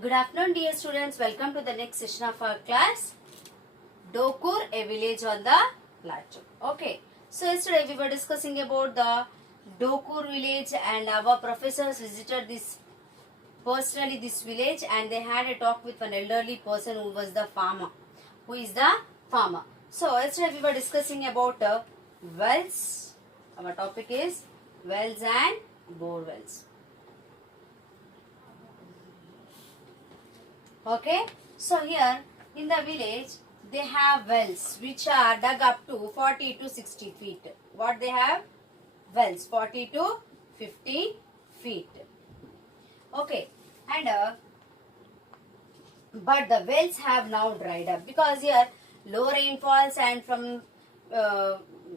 Good afternoon, dear students. Welcome to the next session of our class. Dokur, a village on the plateau. Okay. So yesterday we were discussing about the Dokur village, and our professors visited this village, and they had a talk with an elderly person who was the farmer. Who is the farmer? So yesterday we were discussing about wells. Our topic is wells and bore wells. Okay, so here in the village they have wells which are dug up to 40 to 60 feet. What they have? Wells 40 to 50 feet. Okay, and but the wells have now dried up because here low rainfalls, and from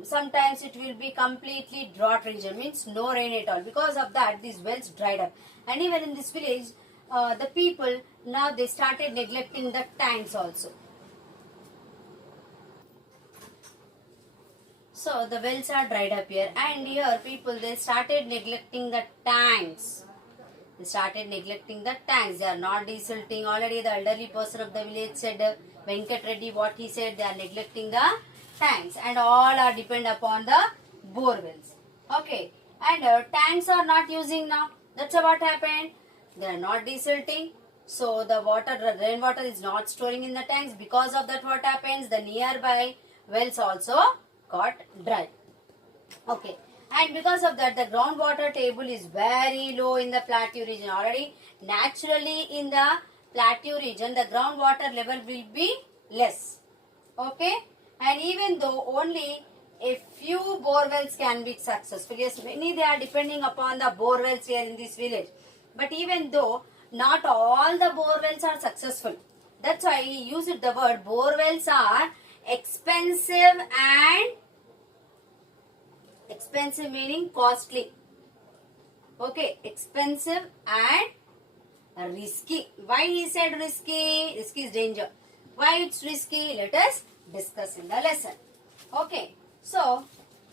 sometimes it will be completely drought region, means no rain at all. Because of that these wells dried up, and even in this village the people now they started neglecting the tanks also. So the wells are dried up here, and here people they started neglecting the tanks. They started neglecting the tanks. They are not desilting. Already the elderly person of the village said, Venkat Reddy, what he said, they are neglecting the tanks, and all are depend upon the bore wells. Okay, and tanks are not using now. That's what happened. They are not desilting. So the rainwater is not storing in the tanks. Because of that, what happens? The nearby wells also got dry. Okay, and because of that the groundwater table is very low in the plateau region. Already naturally in the plateau region the groundwater level will be less. Okay, and even though only a few bore wells can be successful, yes, many they are depending upon the bore wells here in this village, but even though not all the bore wells are successful, that's why he used the word bore wells are expensive, and expensive meaning costly. Okay, expensive and risky. Why he said risky? Risky is danger. Why it's risky? Let us discuss in the lesson. Okay, so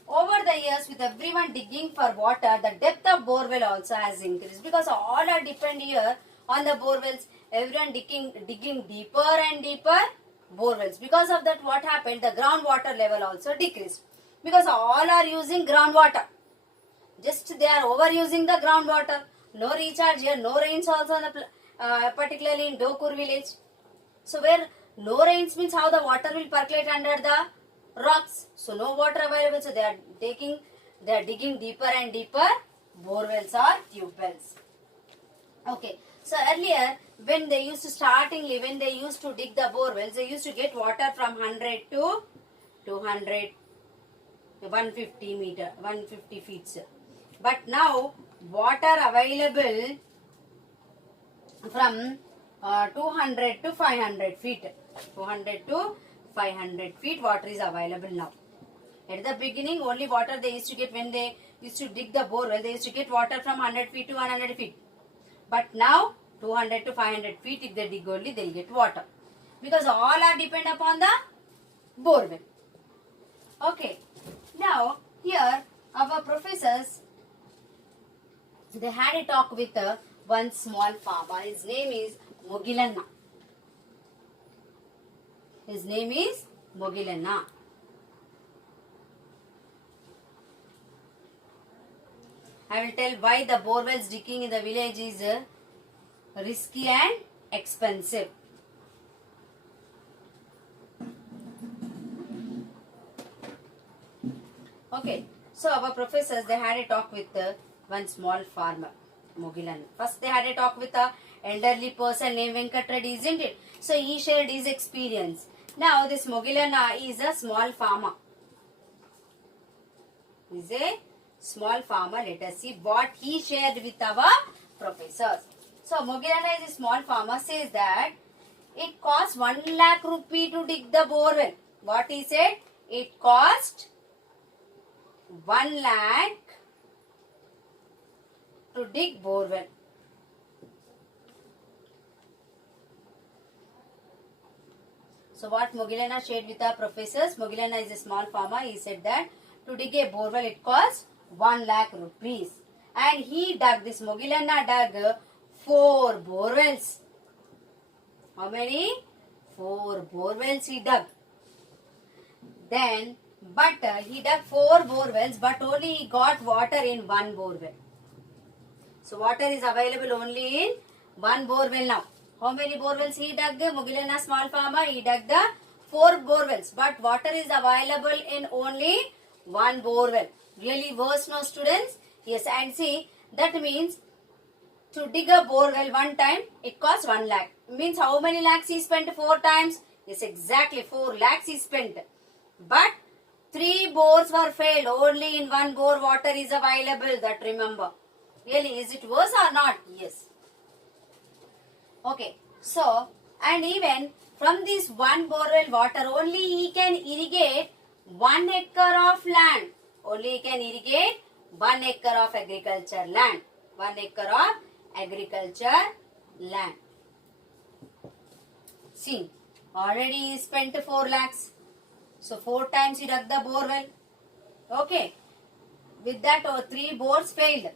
over the years with everyone digging for water, the depth of borewell also has increased, because all are depend here on the borewells. Everyone digging deeper and deeper borewells. Because of that what happened? The groundwater level also decreased, because all are using groundwater. Just they are overusing the groundwater. No recharge here, no rains also in the, particularly in Dokur village. So where no rains means how the water will percolate under the rocks. So no water available. So they are digging deeper and deeper bore wells or tube wells. Okay. So earlier when they used to dig the bore wells, they used to get water from 100 to 200, 150 feet. But now water available from 200 to 500 feet. 200 to 500 feet water is available now. At the beginning only water they used to get when they used to dig the bore well. They used to get water from 100 feet to 100 feet. But now 200 to 500 feet if they dig only they will get water. Because all are depend upon the bore well. Okay. Now here our professors they had a talk with one small farmer. His name is Mogilanna. His name is Mogilanna. I will tell why the bore wells digging in the village is risky and expensive. Okay, so our professors they had a talk with one small farmer, Mogilanna. First they had a talk with a elderly person named Venkat Reddy, isn't it? So he shared his experience. Now this Mogilanna is a small farmer. He is a small farmer. Let us see what he shared with our professors. So Mogilanna is a small farmer, says that it costs 1 lakh rupee to dig the bore well. What he said? It cost 1 lakh to dig bore well. So what Mogilanna shared with our professors, Mogilanna is a small farmer. He said that to dig a bore well it costs 1 lakh rupees. And he dug, this Mogilanna dug 4 bore wells. How many? 4 borewells he dug. Then, but he dug 4 borewells, but only he got water in 1 borewell. So water is available only in 1 borewell now. How many borewells he dug? Mogilana small farmer, he dug the 4 borewells, but water is available in only 1 borewell. Really worse, no students? Yes, and see, that means to dig a borewell one time, it costs 1 lakh. Means how many lakhs he spent 4 times? Yes, exactly 4 lakhs he spent. But 3 bores were failed. Only in 1 bore water is available. That remember. Really, is it worse or not? Yes. Okay. So, and even from this 1 borewell water, only he can irrigate 1 acre of land. Only he can irrigate 1 acre of agriculture land. 1 acre of agriculture land. See, already he spent 4 lakhs. So 4 times he dug the borewell. Okay. With that 3 bores failed.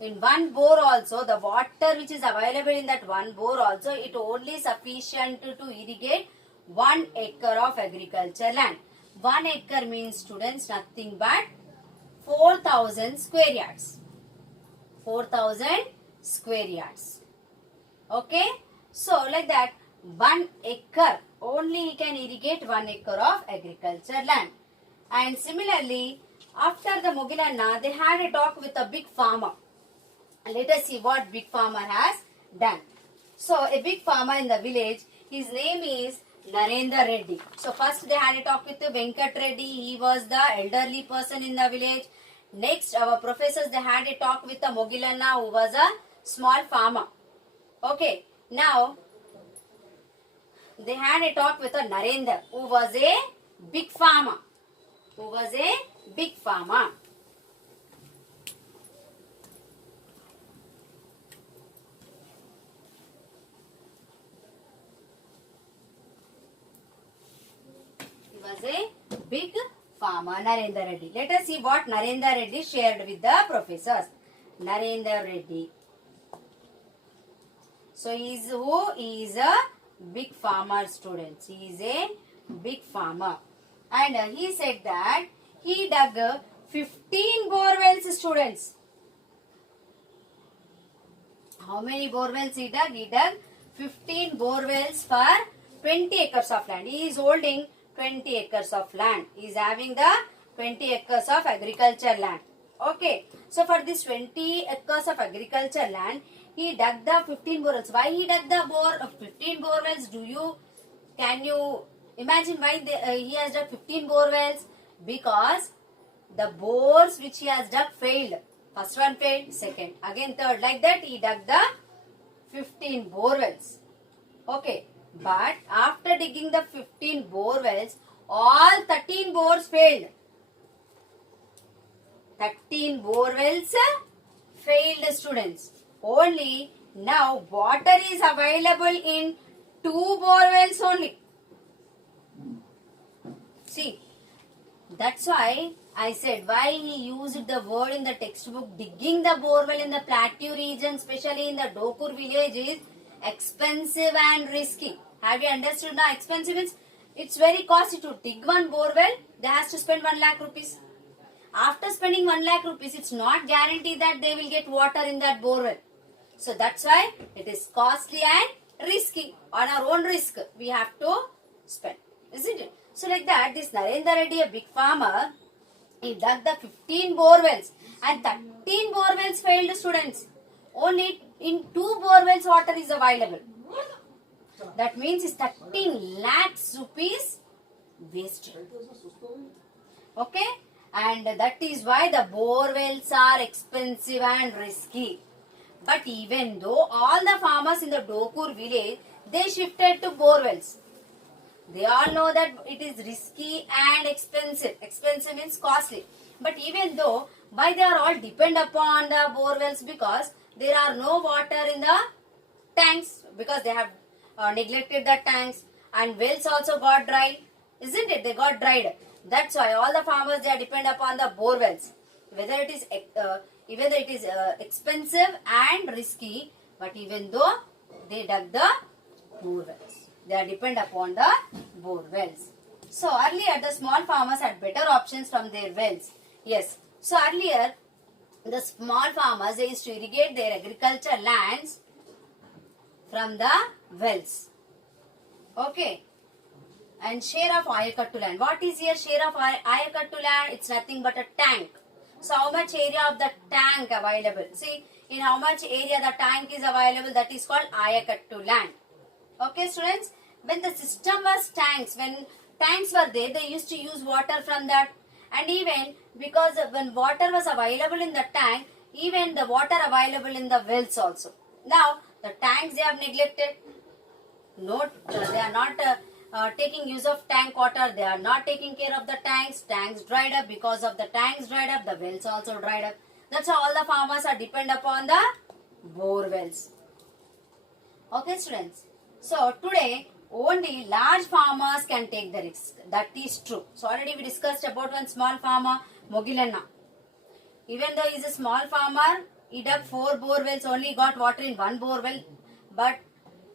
In 1 bore also, the water which is available in that 1 bore also, it only sufficient to irrigate 1 acre of agriculture land. 1 acre means, students, nothing but 4,000 square yards. 4,000 square yards. Okay. So like that, 1 acre, only he can irrigate 1 acre of agriculture land. And similarly, after the Mogilana, they had a talk with a big farmer. Let us see what big farmer has done. So a big farmer in the village, his name is Narendra Reddy. So first they had a talk with Venkat Reddy. He was the elderly person in the village. Next, our professors, they had a talk with the Mogilana, who was a small farmer. Okay. Now, they had a talk with a Narendra, who was a big farmer. Who was a big farmer. He was a big farmer, Narendra Reddy. Let us see what Narendra Reddy shared with the professors. Narendra Reddy. So he is who? He is a big farmer, students. He is a big farmer. And he said that he dug 15 borewells, students. How many borewells he dug? He dug 15 borewells for 20 acres of land. He is holding 20 acres of land. He is having the 20 acres of agriculture land. Okay. So for this 20 acres of agriculture land, he dug the 15 borewells. Why he dug the 15 borewells? Can you imagine why he has dug 15 borewells? Because the bores which he has dug failed. First one failed, second, again third. Like that he dug the 15 borewells. Okay. But after digging the 15 borewells, all 13 bores failed. 13 borewells failed, students. Only now water is available in 2 borewells only. See, that's why I said why he used the word in the textbook. Digging the borewell in the plateau region, especially in the Dokur village, is expensive and risky. Have you understood now? Expensive means it's very costly to dig one borewell. They has to spend 1 lakh rupees. After spending 1 lakh rupees, it's not guaranteed that they will get water in that borewell. So that's why it is costly and risky. On our own risk, we have to spend. Isn't it? So like that, this Narendra Reddy, a big farmer, he dug the 15 borewells and 13 borewells failed, students. Only in 2 borewells water is available. That means it's 13 lakhs rupees wasted. Okay? And that is why the borewells are expensive and risky. But even though all the farmers in the Dokur village, they shifted to borewells. They all know that it is risky and expensive. Expensive means costly. But even though, why they are all depend upon the borewells? Because there are no water in the tanks. Because they have neglected the tanks. And wells also got dry. Isn't it? They got dried. That's why all the farmers, they are depend upon the borewells. Whether it is expensive and risky. But even though they dug the bore wells. They are depend upon the bore wells. So earlier the small farmers had better options from their wells. Yes. So earlier the small farmers, they used to irrigate their agriculture lands from the wells. Okay. And share of Ayakattu land. What is here share of Ayakattu land? It's nothing but a tank. So how much area of the tank available? See, in how much area the tank is available, that is called Ayakattu land. Okay students, when the system was tanks, when tanks were there, they used to use water from that. And even because when water was available in the tank, even the water available in the wells also. Now the tanks they have neglected. They are not taking use of tank water. They are not taking care of the tanks. Tanks dried up. Because of the tanks dried up, the wells also dried up. That's how all the farmers are depend upon the bore wells. Okay students. So today only large farmers can take the risk. That is true. So already we discussed about one small farmer, Mogilanna. Even though he is a small farmer, he dug 4 bore wells, only got water in 1 bore well. But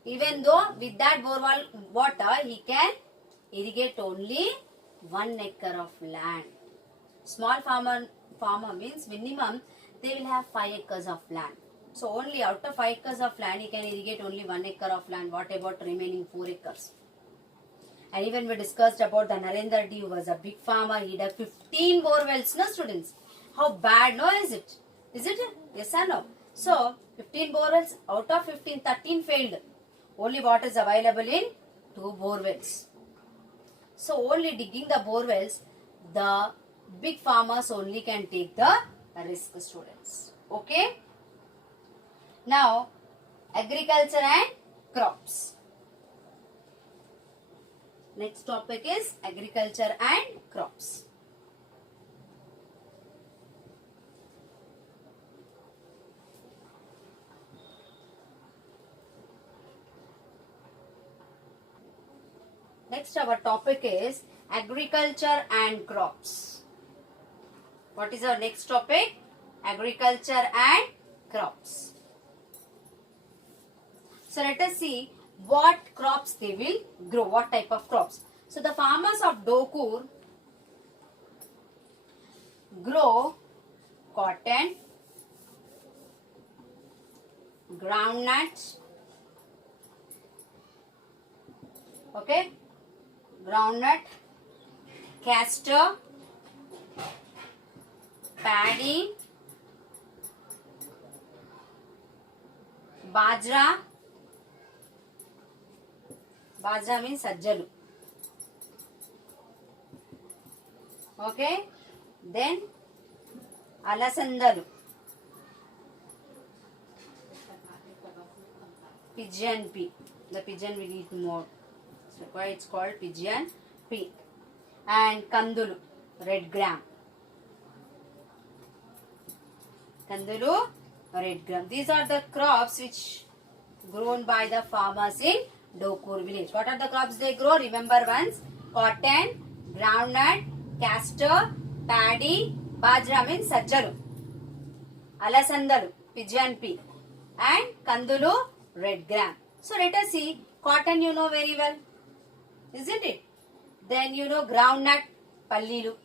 even though with that bore well water, he can irrigate only 1 acre of land. Small farmer means minimum they will have 5 acres of land. So only out of 5 acres of land, he can irrigate only 1 acre of land. What about remaining 4 acres? And even we discussed about the Narendra Reddy, who was a big farmer. He dug 15 bore wells, no students? How bad, no, is it? Is it? Yes or no? So 15 bore wells, out of 15, 13 failed. Only water is available in 2 bore wells. So only digging the bore wells, the big farmers only can take the risk, students. Okay? Now, agriculture and crops. Next topic is agriculture and crops. Next our topic is agriculture and crops. What is our next topic? Agriculture and crops. So let us see what crops they will grow, what type of crops. So the farmers of Dokur grow cotton, groundnut, okay, groundnut, castor, paddy, bajra. Bajra means sajjalu. Okay. Then alasandalu. Pigeon pea. The pigeon will eat more. So why it's called pigeon pea. And kandulu, red gram. Kandulu, red gram. These are the crops which grown by the farmers in Dokur village. What are the crops they grow? Remember once. Cotton, groundnut, castor, paddy, bajra means sajjalu, alasandalu, pigeon pea, and kandulu, red gram. So let us see. Cotton you know very well, isn't it? Then you know groundnut, pallilu.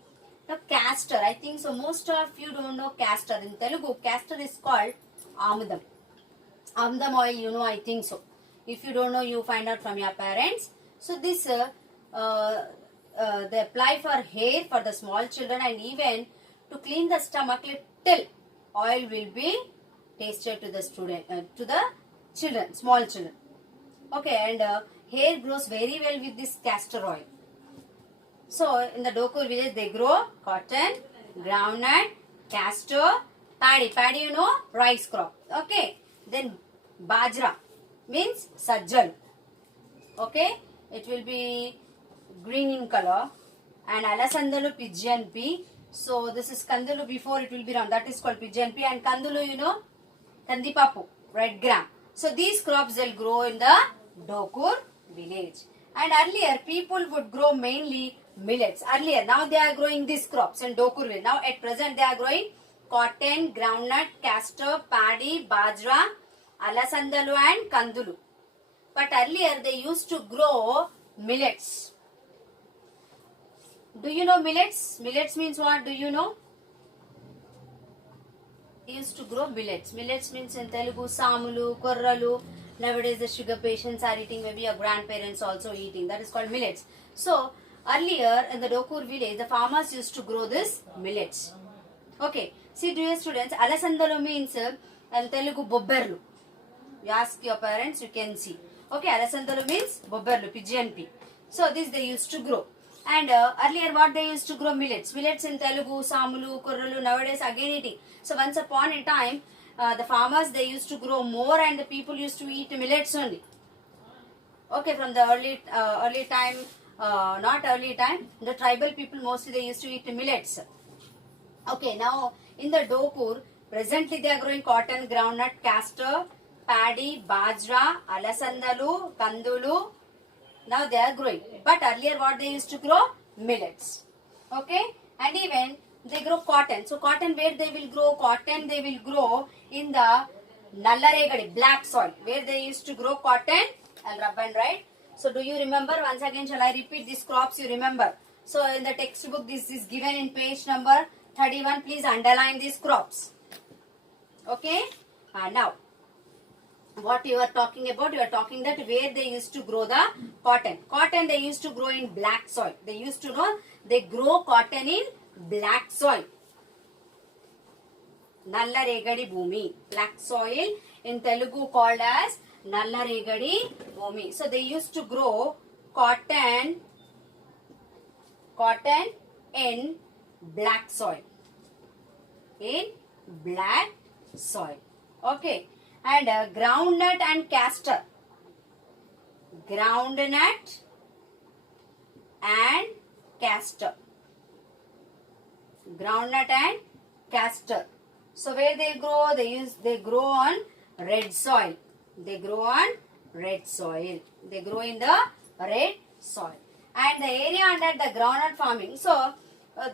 Now castor, I think so most of you don't know castor. In Telugu, castor is called amudam. Amudam oil, you know, I think so. If you don't know, you find out from your parents. So this they apply for hair for the small children, and even to clean the stomach, little oil will be tasted to the children, small children. Okay, and hair grows very well with this castor oil. So in the Dokur village, they grow cotton, groundnut, castor, paddy. Paddy, you know, rice crop. Okay, then bajra means sajjal. Okay, it will be green in color. And alasandalu, pigeon pea. So this is kandulu, before it will be round. That is called pigeon pea. And kandulu, you know, kandipapu, red gram. So these crops will grow in the Dokur village. And earlier people would grow mainly millets. Earlier, now they are growing these crops in Dokur village. Now at present they are growing cotton, groundnut, castor, paddy, bajra, alasandalu and kandulu. But earlier they used to grow millets. Do you know millets? Millets means what? Do you know? They used to grow millets. Millets means in Telugu, samulu, korralu. Nowadays the sugar patients are eating, maybe your grandparents also eating. That is called millets. So earlier in the Dokur village, the farmers used to grow this millets. Okay. See, dear students, alasandalu means in Telugu bobberlu. You ask your parents, you can see. Okay, alasandalu means bobberlu, PGNP. So this they used to grow. And earlier what they used to grow? Millets. Millets in Telugu, samulu, korralu, nowadays again eating. So once upon a time, the farmers they used to grow more and the people used to eat millets only. Okay, from the early time, not early time, the tribal people mostly they used to eat millets. Okay, now in the Dokur, presently they are growing cotton, groundnut, castor, paddy, bajra, alasandalu, kandulu. Now they are growing. But earlier what they used to grow? Millets. Okay, and even they grow cotton. So cotton, where they will grow? Cotton they will grow in the Nallaregadi, black soil. Where they used to grow cotton? I'll rub and write. So do you remember? Once again shall I repeat these crops you remember? So in the textbook this is given in page number 31. Please underline these crops. Okay. Now what you are talking about? You are talking that where they used to grow the cotton. Cotton they used to grow in black soil. They used to know they grow cotton in black soil. Nallaregadi Bhumi. Black soil in Telugu called as Nallaregadi Bhumi. So they used to grow cotton in black soil. In black soil. Okay. And groundnut and castor. Groundnut and castor. Groundnut and castor. So where they grow? They grow on red soil. They grow on red soil. They grow in the red soil. And the area under the groundnut farming. So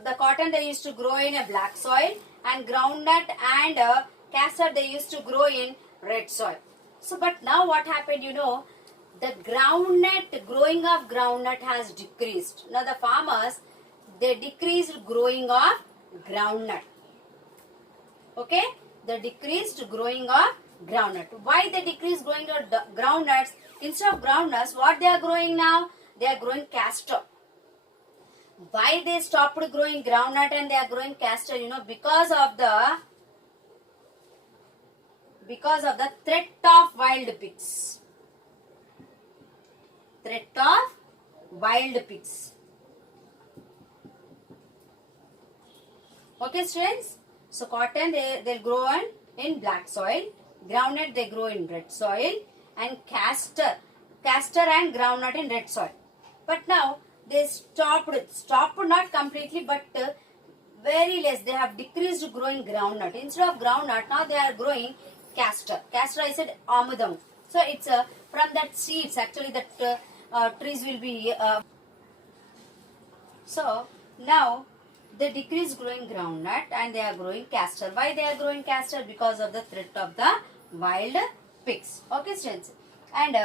the cotton they used to grow in a black soil, and groundnut and castor they used to grow in red soil. So but now what happened, you know, the groundnut, growing of groundnut has decreased. Now the farmers, they decreased growing of groundnut. Okay, the decreased growing of groundnut. Why they decreased growing of groundnuts? Instead of groundnuts, what they are growing now? They are growing castor. Why they stopped growing groundnut and they are growing castor? You know, because of the threat of wild pigs. Threat of wild pigs. Okay, students. So cotton they'll grow in black soil. Groundnut they grow in red soil, and castor and groundnut in red soil. But now they stopped not completely, but very less. They have decreased growing groundnut. Instead of groundnut, now they are growing castor. Castor, I said amudam. So it's from that seeds actually that trees will be. So now they decrease growing groundnut and they are growing castor. Why they are growing castor? Because of the threat of the wild pigs. Okay, students. And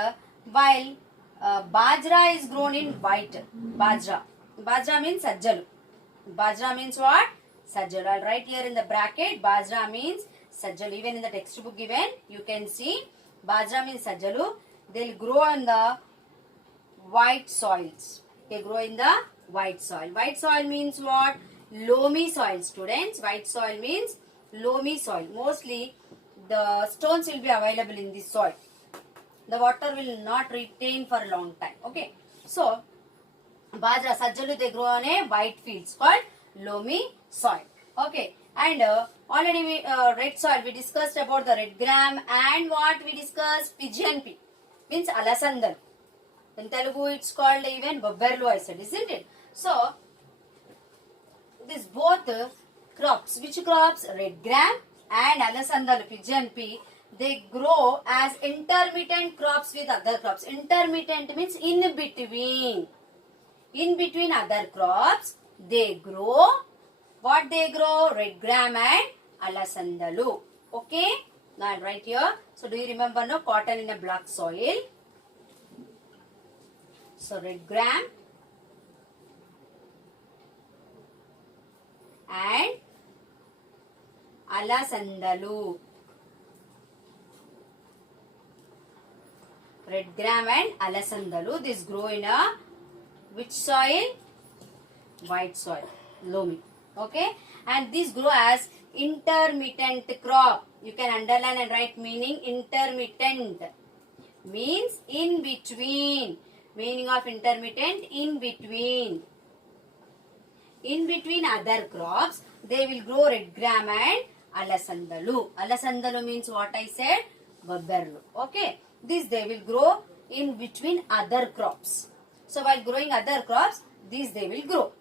while bajra is grown in white. Bajra means sajjalu. Bajra means what? Sajjalu. I'll write here in the bracket. Bajra means sajjalu. Even in the textbook given, you can see bajra means sajjalu. They'll grow in the white soils. They grow in the white soil. White soil means what? Loamy soil, students. White soil means loamy soil. Mostly the stones will be available in this soil. The water will not retain for a long time. Okay. So bajra, sajjalu, they grow on a white fields called loamy soil. Okay. And already we red soil we discussed about the red gram, and what we discussed? Pigeon pea means alasandal. In Telugu it's called even bobberlu, I said, isn't it? So this both crops, which crops? Red gram and alasandal, pigeon pea, they grow as intermittent crops with other crops. Intermittent means in between. In between other crops, they grow. What they grow? Red gram and alasandalu. Okay. Now I'll write here. So do you remember no? Cotton in a black soil. So red gram and alasandalu. Red gram and alasandalu. This grow in a which soil? White soil, loamy. Okay, and this grow as intermittent crop. You can underline and write meaning. Intermittent means in between. Meaning of intermittent, in between. In between other crops, they will grow red gram and alasandalu. Alasandalu means what I said? Babberlu. Okay, this they will grow in between other crops. So while growing other crops, these they will grow.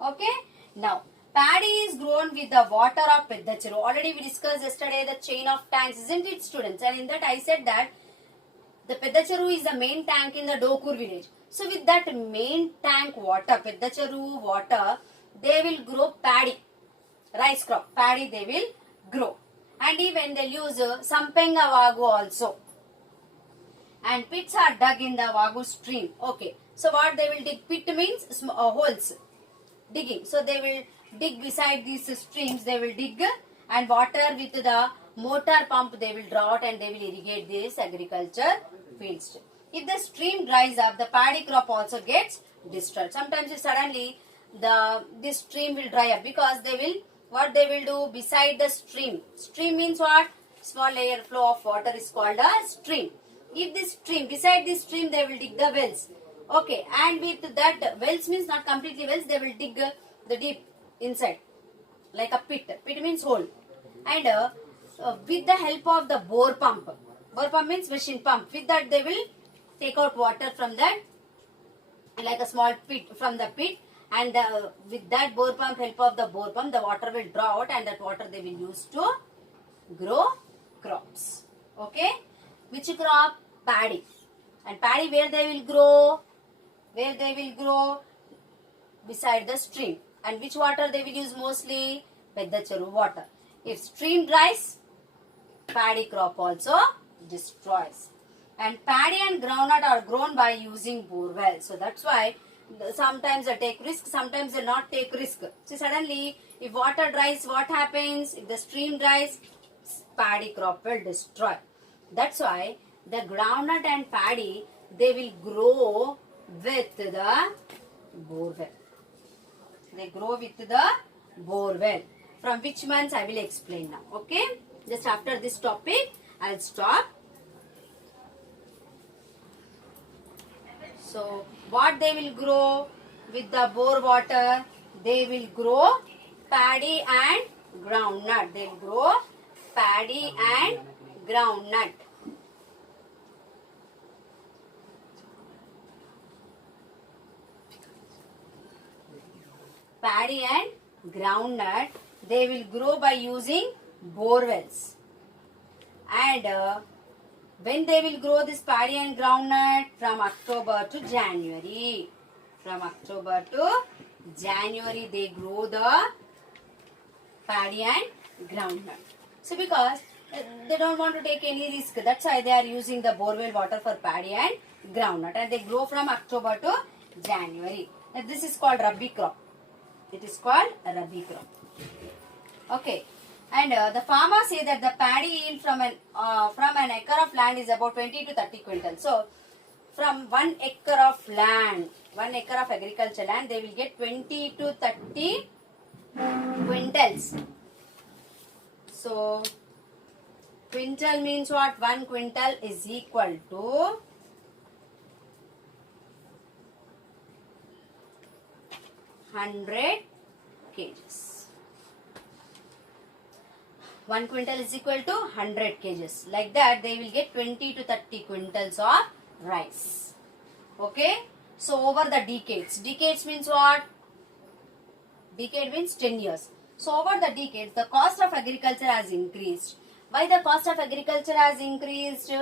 Okay, now paddy is grown with the water of Peddacheru. Already we discussed yesterday the chain of tanks, isn't it, students? And in that I said that the Peddacheru is the main tank in the Dokur village. So with that main tank water, Peddacheru water, they will grow paddy, rice crop. Paddy they will grow. And even they'll use Sampenga Vagu also. And pits are dug in the Vagu stream. Okay. So what they will dig? Pit means holes. Digging. So they will dig beside these streams. They will dig and water with the motor pump they will draw out and they will irrigate this agriculture fields. If the stream dries up, the paddy crop also gets destroyed. Sometimes suddenly this stream will dry up because what they will do beside the stream. Stream means what? Small layer flow of water is called a stream. If this stream, beside this stream they will dig the wells. Okay, and with that, wells means not completely wells, they will dig the deep inside like a pit. Pit means hole. And with the help of the bore pump means machine pump, with that they will take out water from that like a small pit, from the pit, and with that bore pump, help of the bore pump, the water will draw out and that water they will use to grow crops. Okay, which crop? Paddy. And paddy where they will grow? Where they will grow? Beside the stream. And which water they will use mostly? Peddacheru water. If stream dries, paddy crop also destroys. And paddy and groundnut are grown by using bore well. So that's why sometimes they take risk, sometimes they not take risk. So suddenly if water dries, what happens? If the stream dries, paddy crop will destroy. That's why the groundnut and paddy, they will grow with the bore well. They grow with the bore well. From which months I will explain now. Okay, just after this topic I'll stop. So what they will grow with the bore water? They will grow paddy and groundnut. They will grow paddy and groundnut. Paddy and groundnut, they will grow by using bore wells. And when they will grow this paddy and groundnut? From October to January. From October to January they grow the paddy and groundnut. So because they don't want to take any risk, that's why they are using the borewell water for paddy and groundnut, and they grow from October to January. And this is called Rabi crop. It is called a Rabi crop. Okay. And the farmers say that the paddy yield from an acre of land is about 20 to 30 quintals. So, from 1 acre of land, 1 acre of agriculture land, they will get 20 to 30 quintals. So, quintal means what? 1 quintal is equal to 100 kgs. 1 quintal is equal to 100 kgs. Like that, they will get 20 to 30 quintals of rice. Okay. So, over the decades. Decades means what? Decade means 10 years. So, over the decades, the cost of agriculture has increased. Why the cost of agriculture has increased?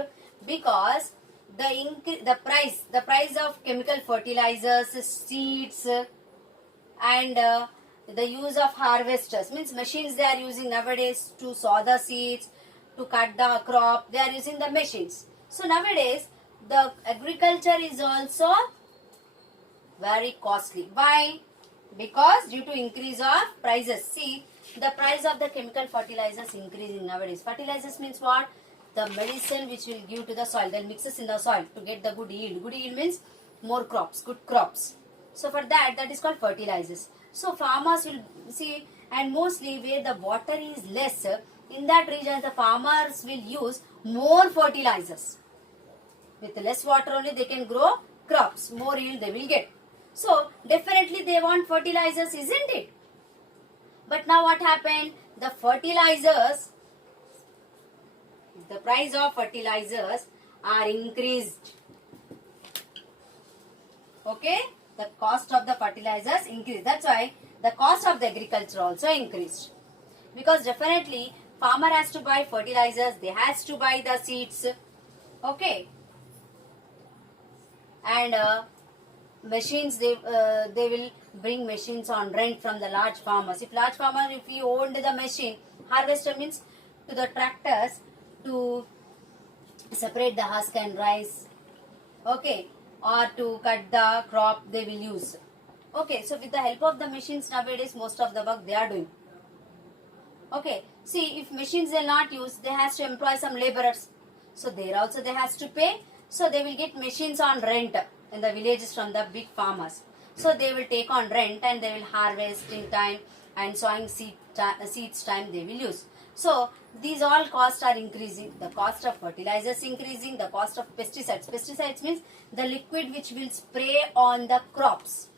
Because the price of chemical fertilizers, seeds, and the use of harvesters, means machines they are using nowadays to sow the seeds, to cut the crop, they are using the machines. So nowadays the agriculture is also Very costly. Why? Because due to increase of prices. See, the price of the chemical fertilizers increasing nowadays. Fertilizers means what? The medicine which will give to the soil. They'll mix it in the soil to get the good yield. Good yield means more crops, good crops. So for that is called fertilizers. So farmers will see, and mostly where the water is less, in that region the farmers will use more fertilizers. With less water only they can grow crops, more yield they will get. So definitely they want fertilizers, isn't it? But now what happened? The fertilizers, the price of fertilizers are increased. Okay? The cost of the fertilizers increased. That's why the cost of the agriculture also increased. Because definitely farmer has to buy fertilizers, they has to buy the seeds. Okay? And machines, they will bring machines on rent from the large farmers. If he owned the machine, harvester means to the tractors to separate the husk and rice, okay, or to cut the crop they will use. Okay, so with the help of the machines nowadays, most of the work they are doing. Okay, see, if machines they not use, they has to employ some laborers. So there also they has to pay. So they will get machines on rent in the villages from the big farmers. So they will take on rent and they will harvest in time, and sowing seeds time they will use. So these all costs are increasing. The cost of fertilizers increasing, the cost of pesticides. Pesticides means the liquid which will spray on the crops.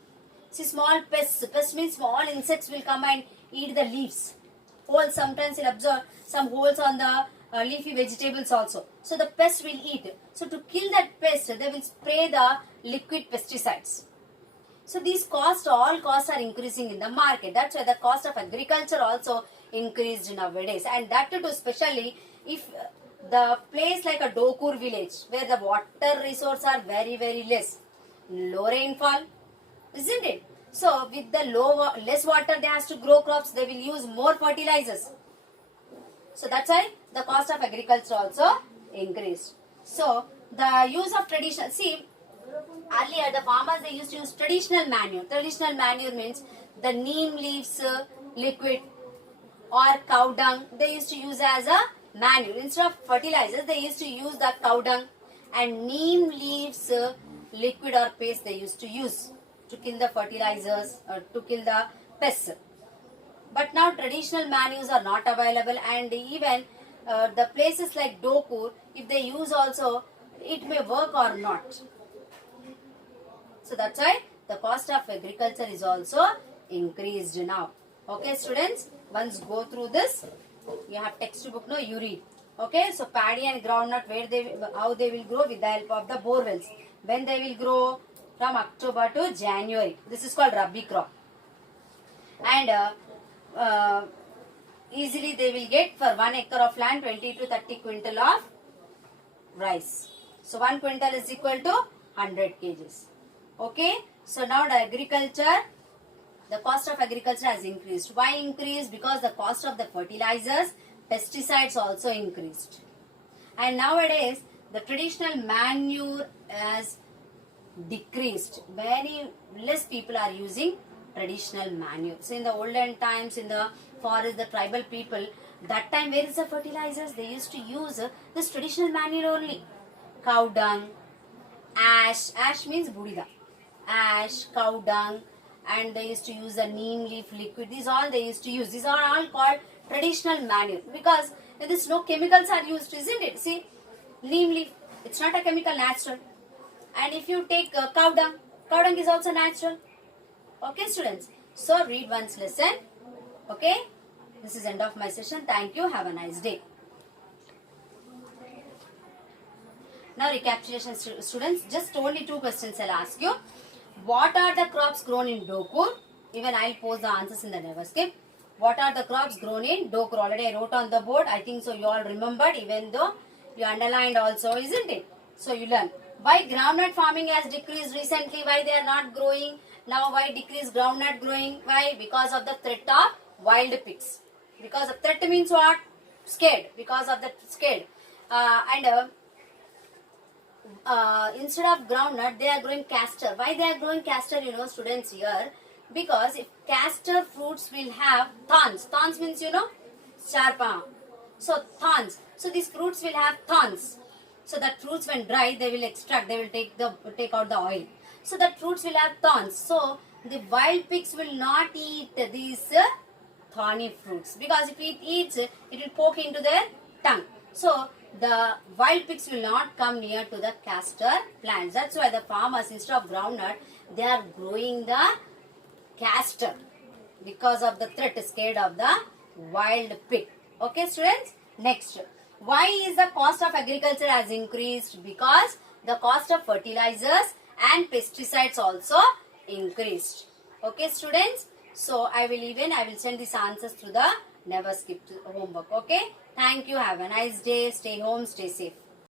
See, small pests. Pests means small insects will come and eat the leaves. Holes, sometimes you'll observe some holes on the leafy vegetables also. So the pest will eat. So to kill that pest, they will spray the liquid pesticides. So these costs, all costs are increasing in the market. That's why the cost of agriculture also increased nowadays. And that too, especially if the place like a Dokur village, where the water resources are very, very less. Low rainfall, isn't it? So with the less water they has to grow crops, they will use more fertilizers. So that's why the cost of agriculture also increased. So the use of traditional, see, earlier the farmers they used to use traditional manure. Traditional manure means the neem leaves liquid or cow dung they used to use as a manure. Instead of fertilizers they used to use the cow dung and neem leaves liquid or paste they used to use to kill the fertilizers or to kill the pests. But now traditional manures are not available, and even the places like Dokur, if they use also, it may work or not. So that's why the cost of agriculture is also increased now. Okay, students, once go through this, you have textbook, no, you read. Okay, so paddy and groundnut, how they will grow with the help of the bore wells. When they will grow? From October to January. This is called Rabi crop. And easily they will get for 1 acre of land 20 to 30 quintal of rice. So 1 quintal is equal to 100 kgs. Okay. So now the agriculture, the cost of agriculture has increased. Why increased? Because the cost of the fertilizers, pesticides also increased. And nowadays the traditional manure has decreased. Very less people are using traditional manure. So in the olden times, in the forest, the tribal people, that time where is the fertilizers? They used to use this traditional manure only. Cow dung, ash. Ash means budida. Ash, cow dung, and they used to use the neem leaf liquid. These all they used to use. These are all called traditional manure because there is no chemicals are used, isn't it? See, neem leaf, it's not a chemical, natural. And if you take cow dung is also natural. Okay, students. So read one's lesson. Okay. This is end of my session. Thank you. Have a nice day. Now recapitulation, students. Just only 2 questions I'll ask you. What are the crops grown in Dokur? Even I'll post the answers in the never skip. What are the crops grown in Dokur? Already I wrote on the board. I think so you all remembered, even though you underlined also, isn't it? So you learn. Why groundnut farming has decreased recently? Why they are not growing? Now why decreased groundnut growing? Why? Because of the threat of wild pigs. Because of threat means what? Scared. Because of the scared. And instead of groundnut, they are growing castor. Why they are growing castor, you know, students here? Because if castor fruits will have thorns. Thorns means, you know, sharp. So thorns. So these fruits will have thorns. So that fruits when dry, they will extract. They will take out the oil. So that fruits will have thorns. So the wild pigs will not eat these thorny fruits, because if it eats, it will poke into their tongue. So the wild pigs will not come near to the castor plants. That's why the farmers, instead of groundnut, they are growing the castor, because of the threat, scared of the wild pig. Okay, students. Next, why is the cost of agriculture has increased? Because the cost of fertilizers and pesticides also increased. Okay, students. So I will send these answers through the never skip homework. Okay. Thank you. Have a nice day. Stay home. Stay safe.